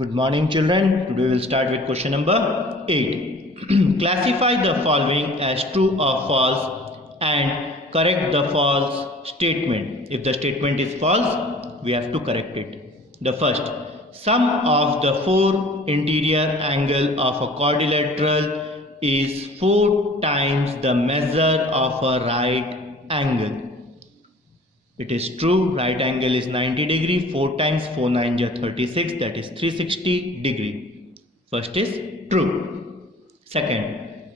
Good morning, children. Today we will start with question number 8. Classify the following as true or false and correct the false statement. If the statement is false, we have to correct it. The first, sum of the four interior angle of a quadrilateral is 4 times the measure of a right angle. It is true, right angle is 90 degree, 4 times 4 9 is 36, that is 360 degree. First is true. Second,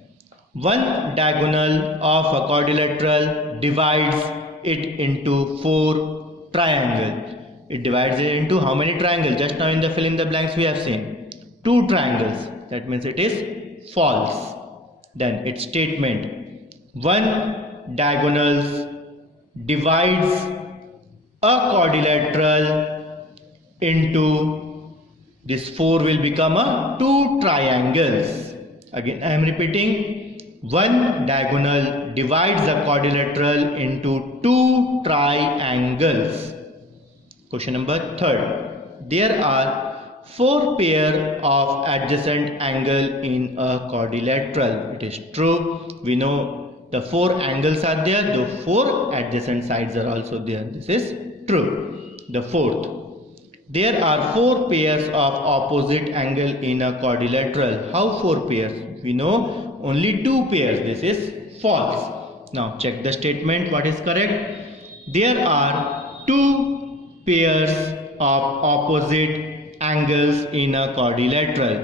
one diagonal of a quadrilateral divides it into 4 triangles. It divides it into how many triangles? Just now in the fill in the blanks we have seen 2 triangles. That means it is false. Then its statement, one diagonal divides a quadrilateral into this 4 will become a 2 triangles. Again I am repeating, one diagonal divides a quadrilateral into 2 triangles. Question number 3. There are 4 pair of adjacent angle in a quadrilateral. It is true. We know the 4 angles are there, the 4 adjacent sides are also there. This is true. The fourth, there are 4 pairs of opposite angle in a quadrilateral. How 4 pairs? We know only 2 pairs. This is false. Now check the statement. What is correct? There are 2 pairs of opposite angles in a quadrilateral.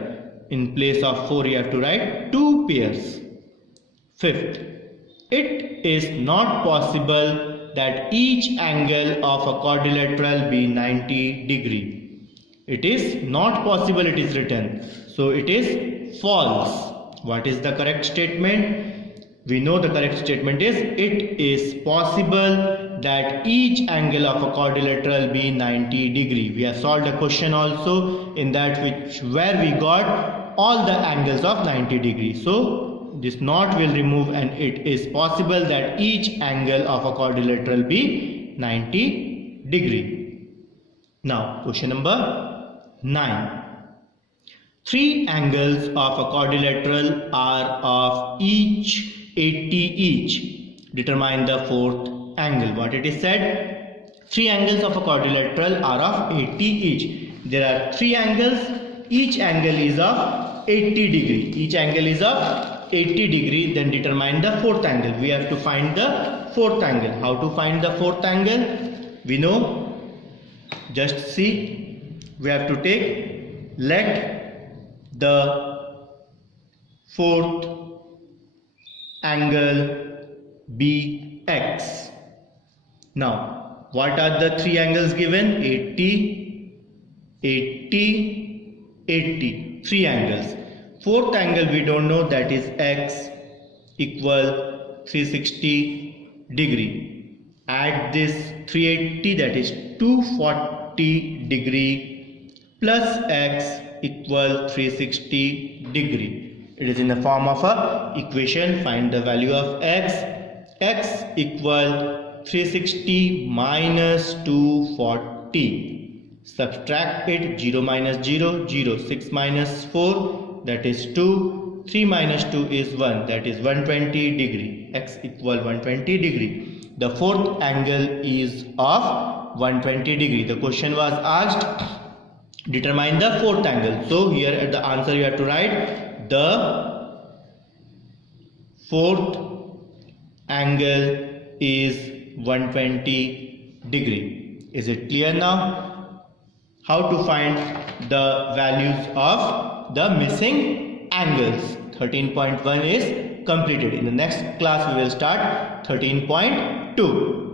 In place of 4 you have to write 2 pairs. Fifth, it is not possible that each angle of a quadrilateral be 90 degree. It is not possible, it is written. So it is false. What is the correct statement? We know the correct statement is, it is possible that each angle of a quadrilateral be 90 degree. We have solved a question also in that where we got all the angles of 90 degree. So this not will remove and it is possible that each angle of a quadrilateral be 90 degree. Now question number 9. 3 angles of a quadrilateral are of each 80 each. Determine the 4th angle. What it is said? 3 angles of a quadrilateral are of 80 each. There are 3 angles. Each angle is of 80 degree. Each angle is of 80 degree. Then determine the 4th angle. We have to find the 4th angle. How to find the 4th angle? We know. Just see. We have to take, let the 4th angle be x. Now what are the 3 angles given? 80, 80, 80. 3 angles. 4th angle we don't know, that is x equal 360 degree. Add this 380, that is 240 degree, plus x equal 360 degree. It is in the form of a equation. Find the value of x. X equal 360 minus 240. Subtract it. 0 minus 0, 0. 6 minus 4, that is 2. 3 minus 2 is 1, that is 120 degree. X equal 120 degree. The 4th angle is of 120 degree. The question was asked, determine the 4th angle. So here at the answer you have to write the 4th angle is 120 degree. Is it clear now? How to find the values of the missing angles? 13.1 is completed. In the next class we will start 13.2.